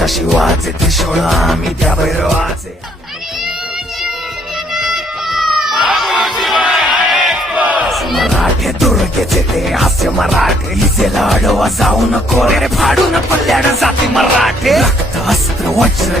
राक्षसाशी वाचे त्रिशूळ आम्ही त्या भैरवाचे. मराठे दुर्गेचे ते हास्य मराठे लिसेला अडवा जाऊ नको रे फाडून पल्ल्यानं जाते मराठे. रक्त अस्त्र वज्र